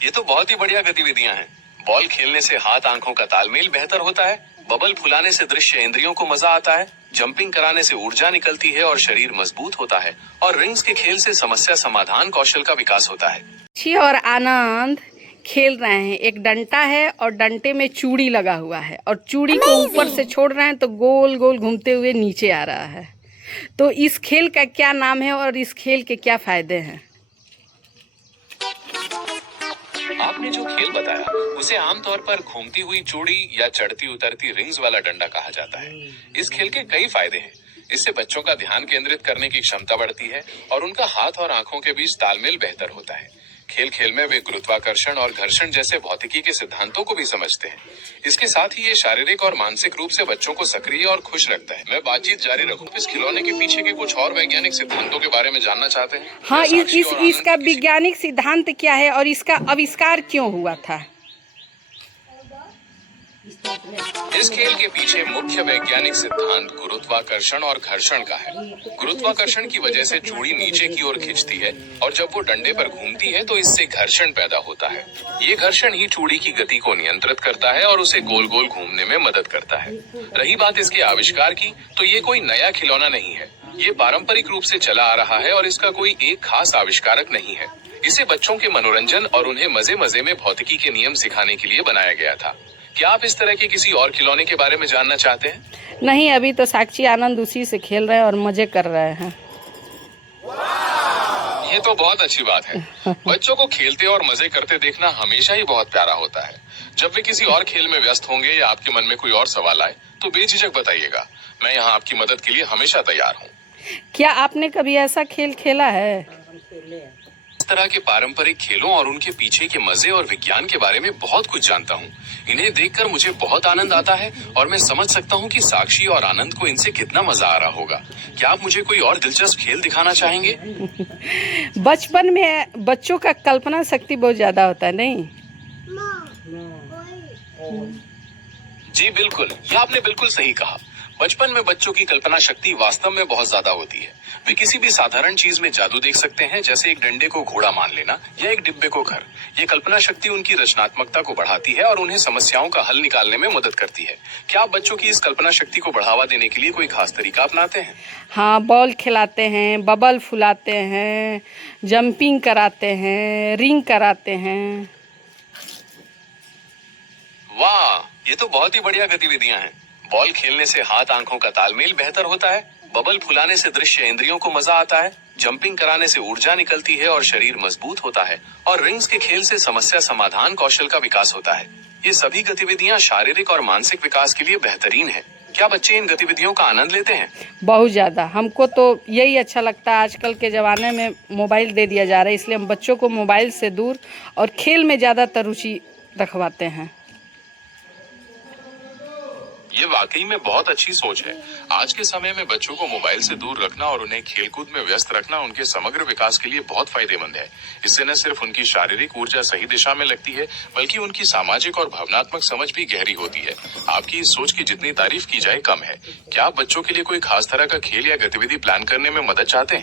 ये तो बहुत ही बढ़िया गतिविधियां हैं। बॉल खेलने से हाथ आंखों का तालमेल बेहतर होता है, बबल फुलाने से दृश्य इंद्रियों को मजा आता है, जंपिंग कराने से ऊर्जा निकलती है और शरीर मजबूत होता है, और रिंग्स के खेल से समस्या समाधान कौशल का विकास होता है। साक्षी और आनंद खेल रहे हैं। एक डंटा है और डंटे में चूड़ी लगा हुआ है और चूड़ी को ऊपर से छोड़ रहे हैं तो गोल गोल घूमते हुए नीचे आ रहा है। तो इस खेल का क्या नाम है और इस खेल के क्या फायदे हैं? आपने जो खेल बताया उसे आमतौर पर घूमती हुई चूड़ी या चढ़ती उतरती रिंग्स वाला डंडा कहा जाता है। इस खेल के कई फायदे हैं। इससे बच्चों का ध्यान केंद्रित करने की क्षमता बढ़ती है और उनका हाथ और आंखों के बीच तालमेल बेहतर होता है। खेल खेल में वे गुरुत्वाकर्षण और घर्षण जैसे भौतिकी के सिद्धांतों को भी समझते हैं। इसके साथ ही ये शारीरिक और मानसिक रूप से बच्चों को सक्रिय और खुश रखता है। मैं बातचीत जारी रखूं, इस खिलौने के पीछे के कुछ और वैज्ञानिक सिद्धांतों के बारे में जानना चाहते हैं? हाँ, इसका वैज्ञानिक सिद्धांत क्या है और इसका आविष्कार क्यों हुआ था? इस खेल के पीछे मुख्य वैज्ञानिक सिद्धांत गुरुत्वाकर्षण और घर्षण का है। गुरुत्वाकर्षण की वजह से चूड़ी नीचे की ओर खिंचती है और जब वो डंडे पर घूमती है तो इससे घर्षण पैदा होता है। ये घर्षण ही चूड़ी की गति को नियंत्रित करता है और उसे गोल गोल घूमने में मदद करता है। रही बात इसके आविष्कार की, तो ये कोई नया खिलौना नहीं है। ये पारंपरिक रूप से चला आ रहा है और इसका कोई एक खास आविष्कारक नहीं है। इसे बच्चों के मनोरंजन और उन्हें मजे मजे में भौतिकी के नियम सिखाने के लिए बनाया गया था। क्या आप इस तरह के किसी और खिलौने के बारे में जानना चाहते हैं? नहीं, अभी तो साक्षी आनंद उसी से खेल रहे हैं और मजे कर रहे हैं। ये तो बहुत अच्छी बात है। बच्चों को खेलते और मजे करते देखना हमेशा ही बहुत प्यारा होता है। जब वे किसी और खेल में व्यस्त होंगे या आपके मन में कोई और सवाल आए तो बेझिझक बताइएगा। मैं यहाँ आपकी मदद के लिए हमेशा तैयार हूँ। क्या आपने कभी ऐसा खेल खेला है? इस तरह के पारंपरिक खेलों और उनके पीछे के मजे और विज्ञान के बारे में बहुत कुछ जानता हूँ। इन्हें देखकर मुझे बहुत आनंद आता है और मैं समझ सकता हूँ कि साक्षी और आनंद को इनसे कितना मजा आ रहा होगा। क्या आप मुझे कोई और दिलचस्प खेल दिखाना चाहेंगे? बचपन में बच्चों का कल्पना शक्ति बहुत ज्यादा होता है, नहीं? जी बिल्कुल, यह आपने बिल्कुल सही कहा। बचपन में बच्चों की कल्पना शक्ति वास्तव में बहुत ज्यादा होती है। वे किसी भी साधारण चीज में जादू देख सकते हैं, जैसे एक डंडे को घोड़ा मान लेना या एक डिब्बे को घर। ये कल्पना शक्ति उनकी रचनात्मकता को बढ़ाती है और उन्हें समस्याओं का हल निकालने में मदद करती है। क्या आप बच्चों की इस कल्पना शक्ति को बढ़ावा देने के लिए कोई खास तरीका अपनाते हैं? हाँ, बॉल खिलाते हैं, बबल फुलाते हैं, जंपिंग कराते हैं, रिंग कराते हैं। वाह, ये तो बहुत ही बढ़िया गतिविधियां हैं। बॉल खेलने से हाथ आंखों का तालमेल बेहतर होता है, बबल फुलाने से दृश्य इंद्रियों को मजा आता है, जंपिंग कराने से ऊर्जा निकलती है और शरीर मजबूत होता है, और रिंग्स के खेल से समस्या समाधान कौशल का विकास होता है। ये सभी गतिविधियां शारीरिक और मानसिक विकास के लिए बेहतरीन है। क्या बच्चे इन गतिविधियों का आनंद लेते हैं? बहुत ज्यादा। हमको तो यही अच्छा लगता है। आजकल के जमाने में मोबाइल दे दिया जा रहा है, इसलिए हम बच्चों को मोबाइल से दूर और खेल में ज्यादातर रुचि रखवाते हैं। ये वाकई में बहुत अच्छी सोच है। आज के समय में बच्चों को मोबाइल से दूर रखना और उन्हें खेलकूद में व्यस्त रखना उनके समग्र विकास के लिए बहुत फायदेमंद है। इससे न सिर्फ उनकी शारीरिक ऊर्जा सही दिशा में लगती है, बल्कि उनकी सामाजिक और भावनात्मक समझ भी गहरी होती है। आपकी इस सोच की जितनी तारीफ की जाए कम है। क्या आप बच्चों के लिए कोई खास तरह का खेल या गतिविधि प्लान करने में मदद चाहते हैं?